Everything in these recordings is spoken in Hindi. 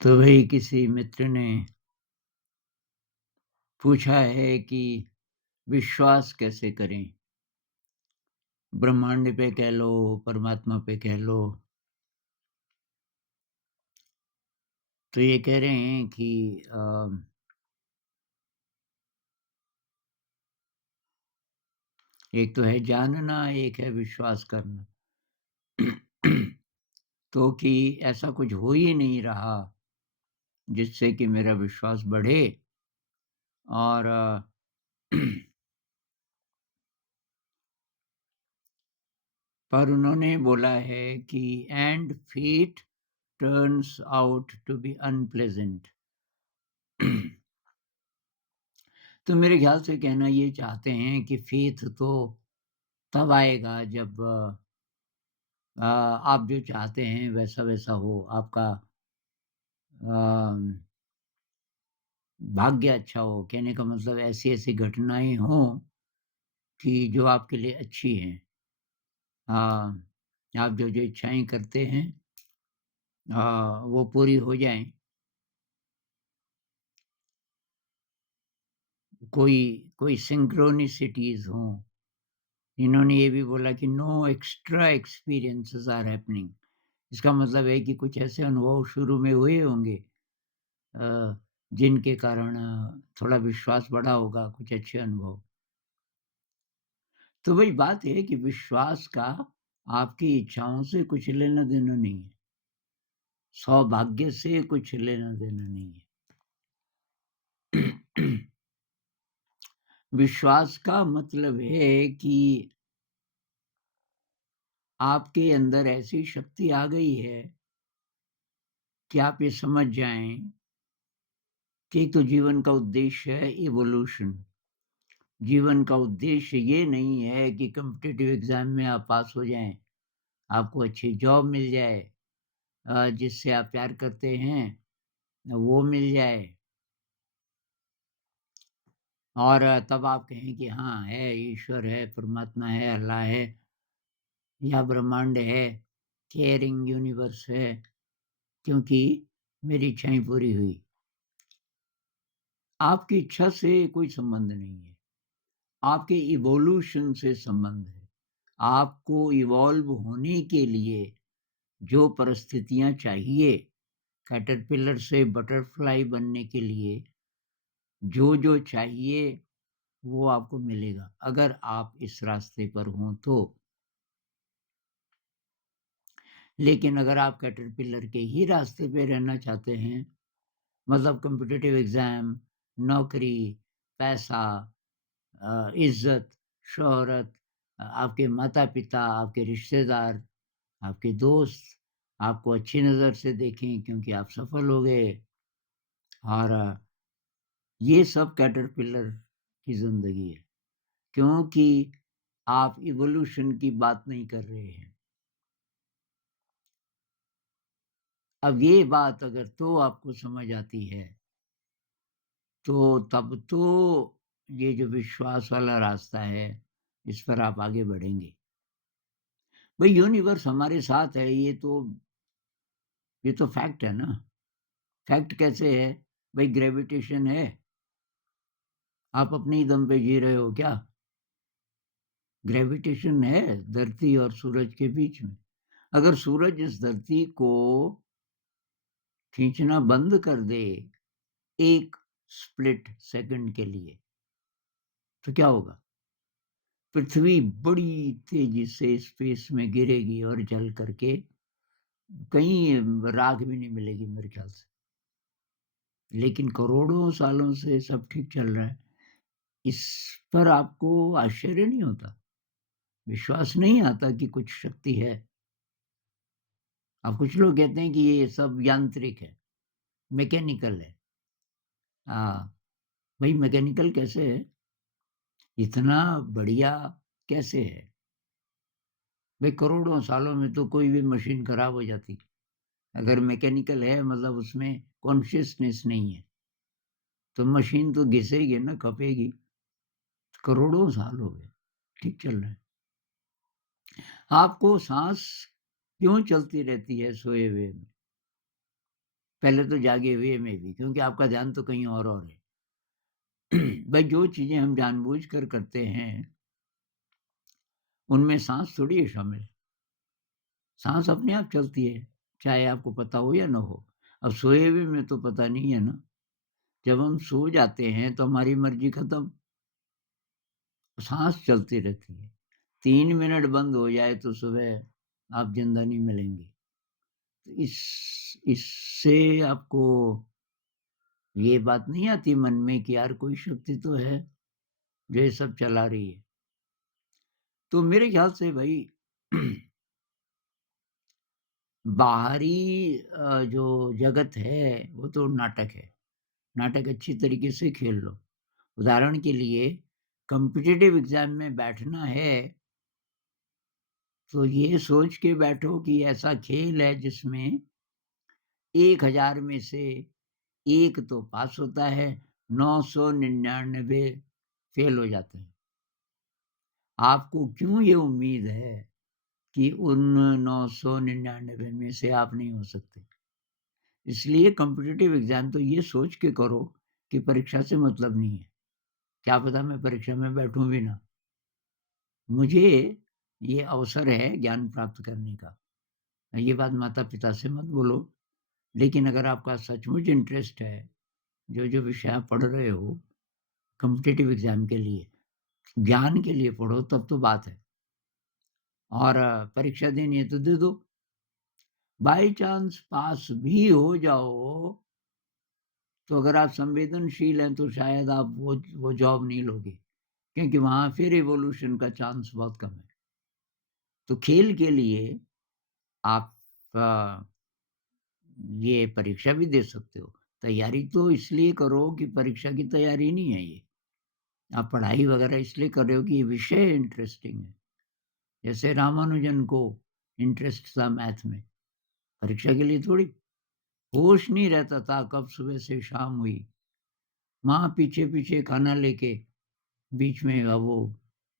तो वही किसी मित्र ने पूछा है कि विश्वास कैसे करें? ब्रह्मांड पे कह लो, परमात्मा पे कह लो। तो ये कह रहे हैं कि एक तो है जानना, एक है विश्वास करना। तो कि ऐसा कुछ हो ही नहीं रहा जिससे कि मेरा विश्वास बढ़े और पर उन्होंने बोला है कि and fate turns out to be unpleasant. तो मेरे ख्याल से कहना ये चाहते हैं कि फेथ तो तब आएगा जब आप जो चाहते हैं वैसा-वैसा हो, आपका अ, भाग्य अच्छा हो। कहने का मतलब ऐसी-ऐसी घटनाएँ हों कि जो आपके लिए अच्छी हैं। हाँ, आप जो-जो इच्छाएँ करते हैं वो पूरी हो जाएँ। कोई कोई सिंक्रोनिसिटीज़ हों। इन्होंने ये भी बोला कि no extra experiences are happening. इसका मतलब है कि कुछ ऐसे अनुभव शुरू में हुए होंगे अ, जिनके कारण थोड़ा विश्वास बढ़ा होगा, कुछ अच्छे अनुभव। तो वही बात है कि विश्वास का आपकी इच्छाओं से कुछ लेना-देना नहीं है। सौभाग्य से कुछ लेना-देना नहीं है। विश्वास का मतलब है कि आपके अंदर ऐसी शक्ति आ गई है कि आप ये समझ जाएँ कि एक तो जीवन का उद्देश्य है इवोल्यूशन। जीवन का उद्देश्य ये नहीं है कि कॉम्पिटिटिव एग्ज़ाम में आप पास हो जाएँ, आपको अच्छी जॉब मिल जाए जिससे आप प्यार करते हैं, वो मिल जाए और तब आप कहें कि हाँ, है, ईश्वर है, परमात्मा है, अल्लाह है या ब्रह्मांड है, केयरिंग यूनिवर्स है, क्योंकि मेरी इच्छाएँ पूरी हुई। आपकी इच्छा से कोई संबंध नहीं है, आपके इवोल्यूशन से संबंध है। आपको इवॉल्व होने के लिए जो परिस्थितियाँ चाहिए, कैटरपिलर से बटरफ्लाई बनने के लिए जो-जो चाहिए, वो आपको मिलेगा, अगर आप इस रास्ते पर हों तो। लेकिन अगर आप कैटरपिलर के ही रास्ते पे रहना चाहते हैं, मतलब कॉम्पिटिटिव एग्ज़ाम, नौकरी, पैसा इज़्ज़त, शोहरत आपके माता-पिता, आपके रिश्तेदार, आपके दोस्त आपको अच्छी नज़र से देखें क्योंकि आप सफल हो गए और ये सब कैटरपिलर की ज़िंदगी है, क्योंकि आप इवोल्यूशन की बात नहीं कर रहे हैं। अब ये बात अगर तो आपको समझ आती है, तो तब तो ये जो विश्वास वाला रास्ता है, इस पर आप आगे बढ़ेंगे। भई यूनिवर्स हमारे साथ है, ये तो फैक्ट है ना। फैक्ट कैसे है? भई ग्रेविटेशन है, आप अपने ही दम पे जी रहे हो क्या? ग्रेविटेशन है धरती और सूरज के बीच में। अगर सूरज इस धरती को खींचना बंद कर दे, 1 स्प्लिट सेकंड के लिए, तो क्या होगा? पृथ्वी बड़ी तेज़ी से स्पेस में गिरेगी और जल करके कहीं राख भी नहीं मिलेगी मेरे ख़्याल से। लेकिन करोड़ों सालों से सब ठीक चल रहा है। इस पर आपको आश्चर्य नहीं होता? विश्वास नहीं आता कि कुछ शक्ति है? अब कुछ लोग कहते हैं कि ये सब यांत्रिक है, मैकेनिकल है। हाँ, भई मैकेनिकल कैसे है? इतना बढ़िया कैसे है? भई करोड़ों सालों में तो कोई भी मशीन खराब हो जाती। अगर मैकेनिकल है मतलब उसमें कॉन्शसनेस नहीं है, तो मशीन तो घिसेगी ना, खपेगी। करोड़ों साल हो गए, ठीक चल रहा है। आपको साँस क्यों चलती रहती है सोए हुए में? पहले तो जागे हुए में भी, क्योंकि आपका ध्यान तो कहीं और है। भाई जो चीज़ें हम जानबूझकर करते हैं, उनमें साँस थोड़ी है शामिल। साँस अपने आप चलती है, चाहे आपको पता हो या ना हो। अब सोए हुए में तो पता नहीं है ना। जब हम सो जाते हैं तो हमारी मर्ज़ी खत्म, साँस चलती रहती है। 3 मिनट बंद हो जाए तो सुबह आप ज़िंदा नहीं मिलेंगे। तो इससे आपको ये बात नहीं आती मन में कि यार कोई शक्ति तो है, जो ये सब चला रही है। तो मेरे ख़्याल से भई बाहरी जो जगत है, वो तो नाटक है। नाटक अच्छी तरीके से खेल लो। उदाहरण के लिए कॉम्पिटिटिव एग्ज़ाम में बैठना है, तो ये सोच के बैठो कि ऐसा खेल है जिसमें 1000 में से 1 तो पास होता है, 999 फ़ेल हो जाते हैं। आपको क्यों ये उम्मीद है कि उन 999 में से आप नहीं हो सकते? इसलिए कॉम्पिटिटिव एग्ज़ाम तो ये सोच के करो कि परीक्षा से मतलब नहीं है। क्या पता मैं परीक्षा में बैठूँ भी ना। मुझे ये अवसर है ज्ञान प्राप्त करने का। ये बात माता-पिता से मत बोलो, लेकिन अगर आपका सचमुच इंटरेस्ट है, जो-जो विषय आप पढ़ रहे हो कॉम्पिटिटिव एग्ज़ाम के लिए, ज्ञान के लिए पढ़ो तब तो बात है। और परीक्षा देनी है तो दे दो। बाय चांस पास भी हो जाओ, तो अगर आप संवेदनशील हैं तो शायद आप वो जॉब नहीं लोगे, क्योंकि वहाँ फिर इवोल्यूशन का चांस बहुत कम है। तो खेल के लिए आप ये परीक्षा भी दे सकते हो। तैयारी तो इसलिए करो कि परीक्षा की तैयारी नहीं है ये। आप पढ़ाई वगैरह इसलिए कर रहे हो कि ये विषय इंटरेस्टिंग है। जैसे रामानुजन को इंटरेस्ट था मैथ में, परीक्षा के लिए थोड़ी। होश नहीं रहता था कब सुबह से शाम हुई। माँ पीछे-पीछे खाना लेके बीच में वो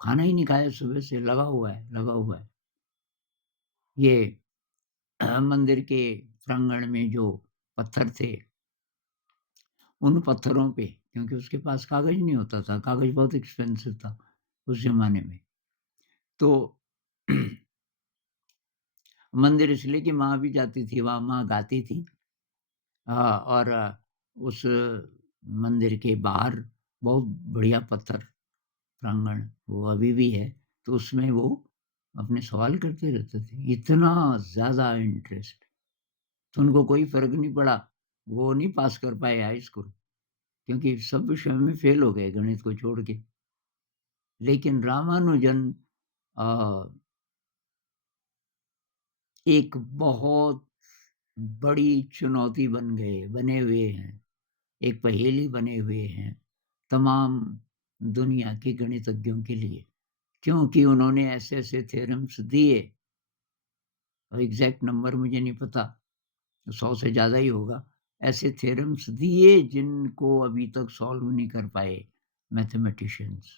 खाना ही नहीं खाया सुबह से, लगा हुआ है, लगा हुआ है। ये मंदिर के प्रांगण में जो पत्थर थे, उन पत्थरों पे, क्योंकि उसके पास कागज़ नहीं होता था, कागज़ बहुत एक्सपेंसिव था उस ज़माने में। तो मंदिर इसलिए कि माँ भी जाती थी वहाँ, माँ गाती थी। और उस मंदिर के बाहर बहुत बढ़िया पत्थर प्रांगण वो अभी भी है, तो उसमें वो अपने सवाल करते रहते थे। इतना ज़्यादा इंटरेस्ट, तो उनको कोई फ़र्क नहीं पड़ा, वो नहीं पास कर पाए हाई स्कूल, क्योंकि सब विषयों में फ़ेल हो गए गणित को छोड़ के। लेकिन रामानुजन अ, एक बहुत बड़ी चुनौती बने हुए हैं, एक पहेली बने हुए हैं, तमाम दुनिया के गणितज्ञों के लिए। क्योंकि उन्होंने ऐसे-ऐसे थ्योरम्स दिए, और एग्ज़ैक्ट नंबर मुझे नहीं पता, 100 से ज़्यादा ही होगा। ऐसे थ्योरम्स दिए जिनको अभी तक सॉल्व नहीं कर पाए मैथमेटिशियंस।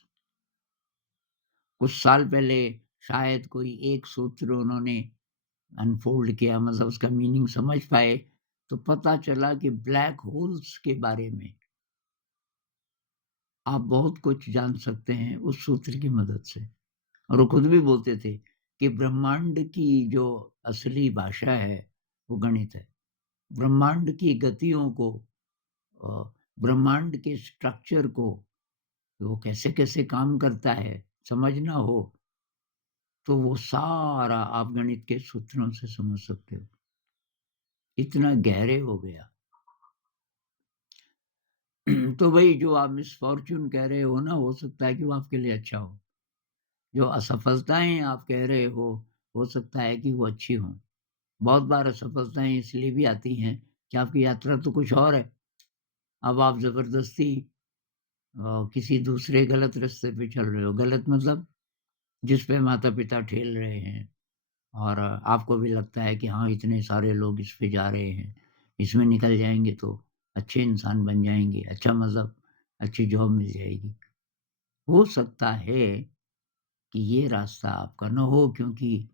कुछ साल पहले शायद कोई एक सूत्र उन्होंने अनफ़ोल्ड किया, मतलब उसका मीनिंग समझ पाए, तो पता चला कि ब्लैक होल्स के बारे में आप बहुत कुछ जान सकते हैं उस सूत्र की मदद से। और वो खुद भी बोलते थे कि ब्रह्मांड की जो असली भाषा है, वो गणित है। ब्रह्मांड की गतियों को, ब्रह्मांड के स्ट्रक्चर को, वो कैसे-कैसे काम करता है, समझना हो, तो वो सारा आप गणित के सूत्रों से समझ सकते हो। इतना गहरे हो गया। तो भई जो आप मिसफ़ॉर्च्यून कह रहे हो ना, हो सकता है कि वो आपके लिए अच्छा हो। जो असफलताएँ आप कह रहे हो सकता है कि वो अच्छी हों। बहुत बार असफलताएँ इसलिए भी आती हैं कि आपकी यात्रा तो कुछ और है। अब आप ज़बरदस्ती किसी दूसरे गलत रास्ते पे चल रहे हो। गलत मतलब जिस पे माता-पिता ठेल रहे हैं, और आपको भी लगता है कि हाँ, इतने सारे लोग इस पे जा रहे हैं, इसमें निकल जाएँगे तो अच्छे इंसान बन जाएँगे, अच्छा मतलब अच्छी जॉब मिल जाएगी। हो सकता है कि ये रास्ता आपका ना हो, क्योंकि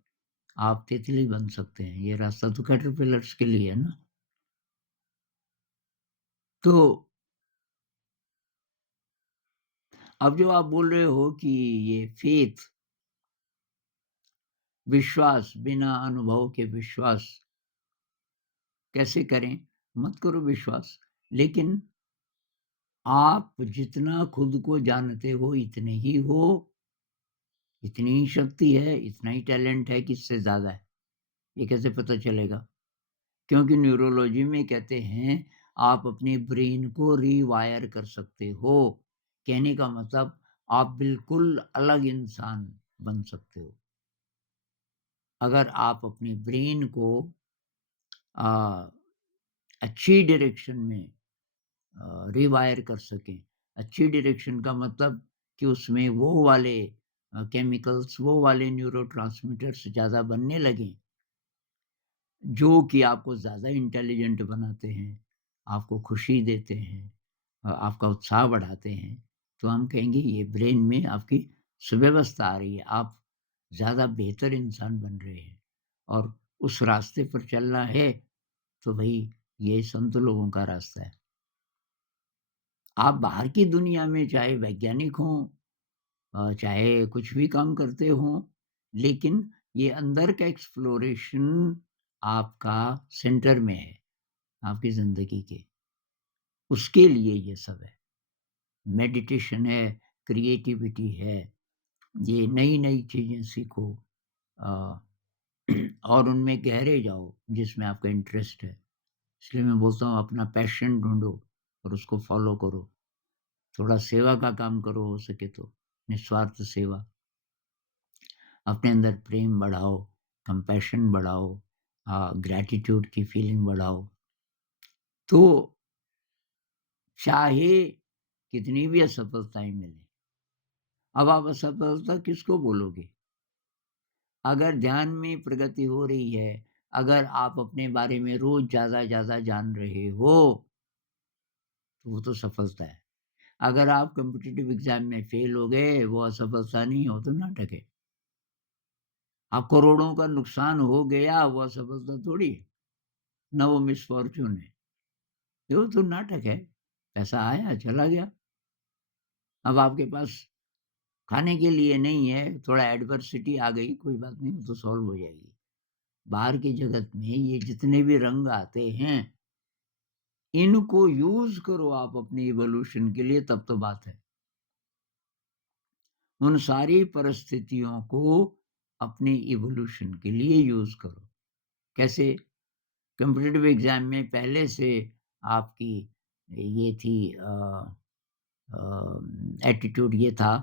आप तितली बन सकते हैं। ये रास्ता तो कैटरपिलर्स के लिए है ना। तो अब जो आप बोल रहे हो कि ये फ़ेथ, विश्वास, बिना अनुभव के विश्वास कैसे करें? मत करो विश्वास। लेकिन आप जितना खुद को जानते हो इतने ही हो, इतनी ही शक्ति है, इतना ही टैलेंट है कि इससे ज़्यादा है। ये कैसे पता चलेगा? क्योंकि न्यूरोलॉजी में कहते हैं, आप अपने ब्रेन को रीवायर कर सकते हो। कहने का मतलब आप बिल्कुल अलग इंसान बन सकते हो। अगर आप अपने ब्रेन को अ, अच्छी डायरेक्शन में रिवायर कर सकें। अच्छी डायरेक्शन का मतलब कि उसमें वो वाले केमिकल्स, वो वाले न्यूरोट्रांसमीटर्स ज़्यादा बनने लगें, जो कि आपको ज़्यादा इंटेलिजेंट बनाते हैं, आपको खुशी देते हैं, आपका उत्साह बढ़ाते हैं। तो हम कहेंगे ये ब्रेन में आपकी सुव्यवस्था आ रही है, आप ज़्यादा बेहतर इंसान बन रहे हैं और उस रास्ते पर चलना है, तो भई ये संत लोगों का रास्ता है। आप बाहर की दुनिया में चाहे वैज्ञानिक हों, चाहे कुछ भी काम करते हों, लेकिन ये अंदर का एक्सप्लोरेशन आपका सेंटर में है, आपकी ज़िंदगी के। उसके लिए ये सब है। मेडिटेशन है, क्रिएटिविटी है, ये नई-नई चीज़ें सीखो अ, और उनमें गहरे जाओ जिसमें आपका इंटरेस्ट है। इसलिए मैं बोलता हूँ अपना पैशन ढूँढो और उसको फ़ॉलो करो। थोड़ा सेवा का काम करो हो सके तो, निस्वार्थ सेवा। अपने अंदर प्रेम बढ़ाओ, कंपैशन बढ़ाओ, ग्रैटिट्यूड की फीलिंग बढ़ाओ। तो चाहे कितनी भी असफलताएँ मिलें, अब आप असफलता किसको बोलोगे? अगर ध्यान में प्रगति हो रही है, अगर आप अपने बारे में रोज़ ज़्यादा-ज़्यादा जान रहे हो, तो वो तो सफलता है। अगर आप कॉम्पिटिटिव एग्ज़ाम में फ़ेल हो गए, वो असफलता नहीं, वो तो नाटक है। अब करोड़ों का नुकसान हो गया, वो असफलता थोड़ी है, ना वो मिसफॉर्च्यून है। वो तो नाटक है, पैसा आया, चला गया। अब आपके पास खाने के लिए नहीं है, थोड़ा एडवर्सिटी आ गई, कोई बात नहीं, वो तो सॉल्व हो जाएगी। बाहर की जगत में ये जितने भी रंग आते हैं, इनको यूज़ करो आप अपने इवोल्यूशन के लिए, तब तो बात है। उन सारी परिस्थितियों को अपने इवोल्यूशन के लिए यूज़ करो। कैसे? कॉम्पिटिटिव एग्ज़ाम में पहले से आपकी ये थी एटीट्यूड ये था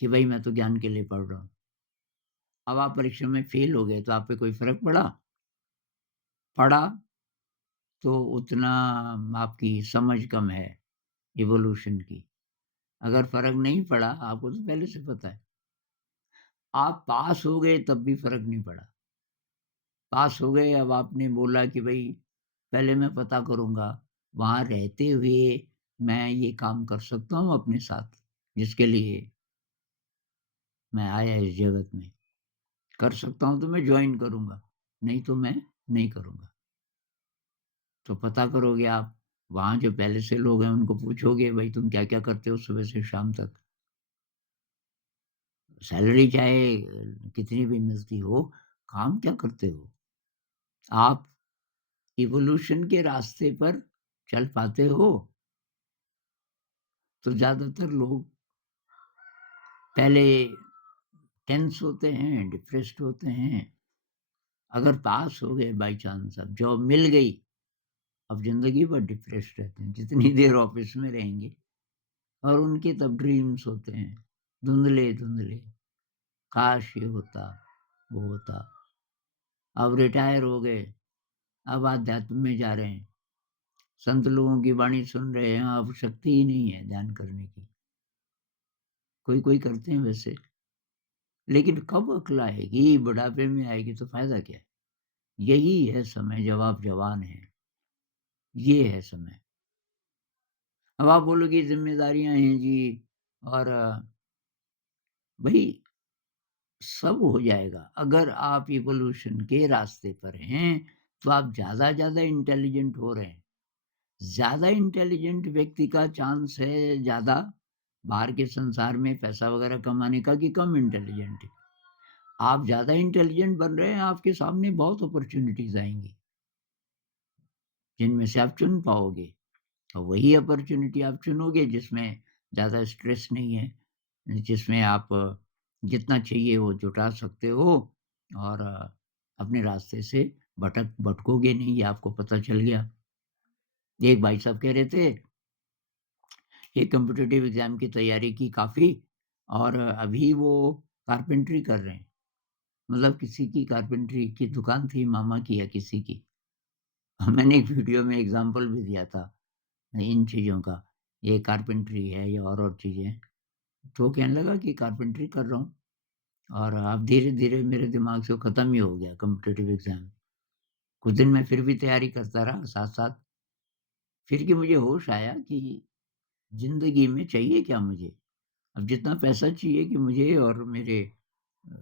कि भई मैं तो ज्ञान के लिए पढ़ रहा हूँ। अब आप परीक्षा में फ़ेल हो गए तो आप पे कोई फ़र्क पड़ा? पड़ा तो उतना आपकी समझ कम है इवोल्यूशन की। अगर फ़र्क नहीं पड़ा, आपको तो पहले से पता है। आप पास हो गए तब भी फ़र्क नहीं पड़ा। पास हो गए, अब आपने बोला कि भई पहले मैं पता करूँगा, वहाँ रहते हुए मैं ये काम कर सकता हूँ अपने साथ, जिसके लिए मैं आया इस जगत में। कर सकता हूँ तो मैं जॉइन करूँगा, नहीं तो मैं नहीं करूँगा। तो पता करोगे आप, वहाँ जो पहले से लोग हैं उनको पूछोगे भई तुम क्या-क्या करते हो सुबह से शाम तक? सैलरी चाहे कितनी भी मिलती हो, काम क्या करते हो? आप इवोल्यूशन के रास्ते पर चल पाते हो? तो ज़्यादातर लोग पहले टेंस होते हैं, डिप्रेस्ड होते हैं। अगर पास हो गए बाय चांस अब जॉब मिल गई, अब ज़िंदगी भर डिप्रेस्ड रहते हैं, जितनी देर ऑफ़िस में रहेंगे और उनके तब ड्रीम्स होते हैं, धुंधले-धुंधले, काश ये होता, वो होता। अब रिटायर हो गए, अब आध्यात्म में जा रहे हैं, संत लोगों की वाणी सुन रहे हैं, अब शक्ति ही नहीं है ध्यान करने की। कोई-कोई करते हैं वैसे, लेकिन कब अक्ल आएगी, बुढ़ापे में आएगी तो फ़ायदा क्या है? यही है समय जब आप जवान हैं, ये है समय। अब आप बोलोगे ज़िम्मेदारियाँ हैं जी और भई सब हो जाएगा। अगर आप इवोल्यूशन के रास्ते पर हैं, तो आप ज़्यादा-ज़्यादा इंटेलिजेंट हो रहे हैं। ज़्यादा इंटेलिजेंट व्यक्ति का चांस है ज़्यादा बाहर के संसार में पैसा वगैरह कमाने का कि कम इंटेलिजेंट है। आप ज़्यादा इंटेलिजेंट बन रहे हैं, आपके सामने बहुत अपॉर्च्युनिटीज़ आएँगी, जिनमें से आप चुन पाओगे। और वही अपॉर्च्युनिटी आप चुनोगे जिसमें ज़्यादा स्ट्रेस नहीं है, जिसमें आप जितना चाहिए वो जुटा सकते हो और अपने रास्ते से भटकोगे नहीं, ये आपको पता चल गया। एक भाई साहब कह रहे थे, ये कॉम्पिटिटिव एग्ज़ाम की तैयारी की काफ़ी और अभी वो कारपेंटरी कर रहे हैं। मतलब किसी की कारपेंटरी की दुकान थी, मामा की या किसी की। मैंने एक वीडियो में एग्ज़ाम्पल भी दिया था इन चीज़ों का, ये कारपेंटरी है या और चीज़ें। तो वो कहने लगा कि कारपेंटरी कर रहा हूँ और अब धीरे-धीरे मेरे दिमाग से वो खत्म ही हो गया कॉम्पिटिटिव एग्ज़ाम। कुछ दिन मैं फिर भी तैयारी करता रहा साथ-साथ, फिर कि मुझे होश आया कि ज़िंदगी में चाहिए क्या मुझे? अब जितना पैसा चाहिए कि मुझे और मेरे अ,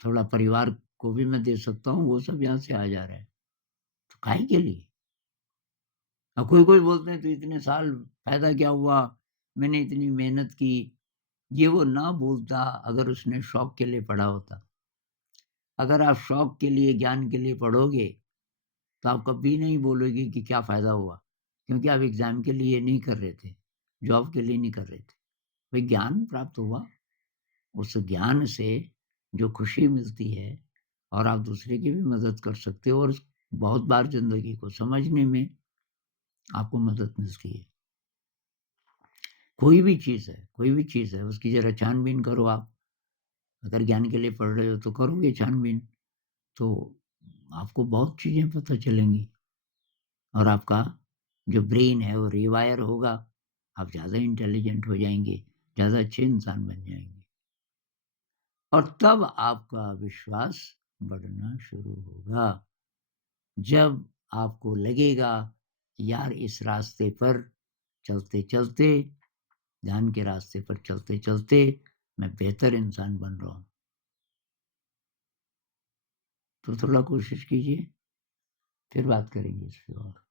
थोड़ा परिवार को भी मैं दे सकता हूँ, वो सब यहाँ से आ जा रहा है। तो काहे के लिए? अब कोई-कोई बोलते हैं तो इतने साल फ़ायदा क्या हुआ? मैंने इतनी मेहनत की। ये वो ना बोलता अगर उसने शौक के लिए पढ़ा होता। अगर आप शौक के लिए, ज्ञान के लिए पढ़ोगे, तो आप कभी नहीं बोलोगे कि क्या फ़ायदा हुआ? क्योंकि आप एग्ज़ाम के लिए नहीं कर रहे थे, जॉब के लिए नहीं कर रहे थे। भाई ज्ञान प्राप्त हुआ, उस ज्ञान से जो खुशी मिलती है और आप दूसरे की भी मदद कर सकते हो और बहुत बार ज़िंदगी को समझने में आपको मदद मिलती है। कोई भी चीज़ है, उसकी ज़रा छान-बीन करो आप। अगर ज्ञान के लिए पढ़ रहे हो तो करोगे छान-बीन, तो आपको बहुत चीज़ें पता चलेंगी और आपका जो ब्रेन है वो रिवायर होगा, आप ज़्यादा इंटेलिजेंट हो जाएँगे, ज़्यादा अच्छे इंसान बन जाएँगे और तब आपका विश्वास बढ़ना शुरू होगा। जब आपको लगेगा कि यार इस रास्ते पर चलते-चलते, ध्यान के रास्ते पर चलते-चलते मैं बेहतर इंसान बन रहा हूँ। तो थोड़ा कोशिश कीजिए, फिर बात करेंगे इस पे और।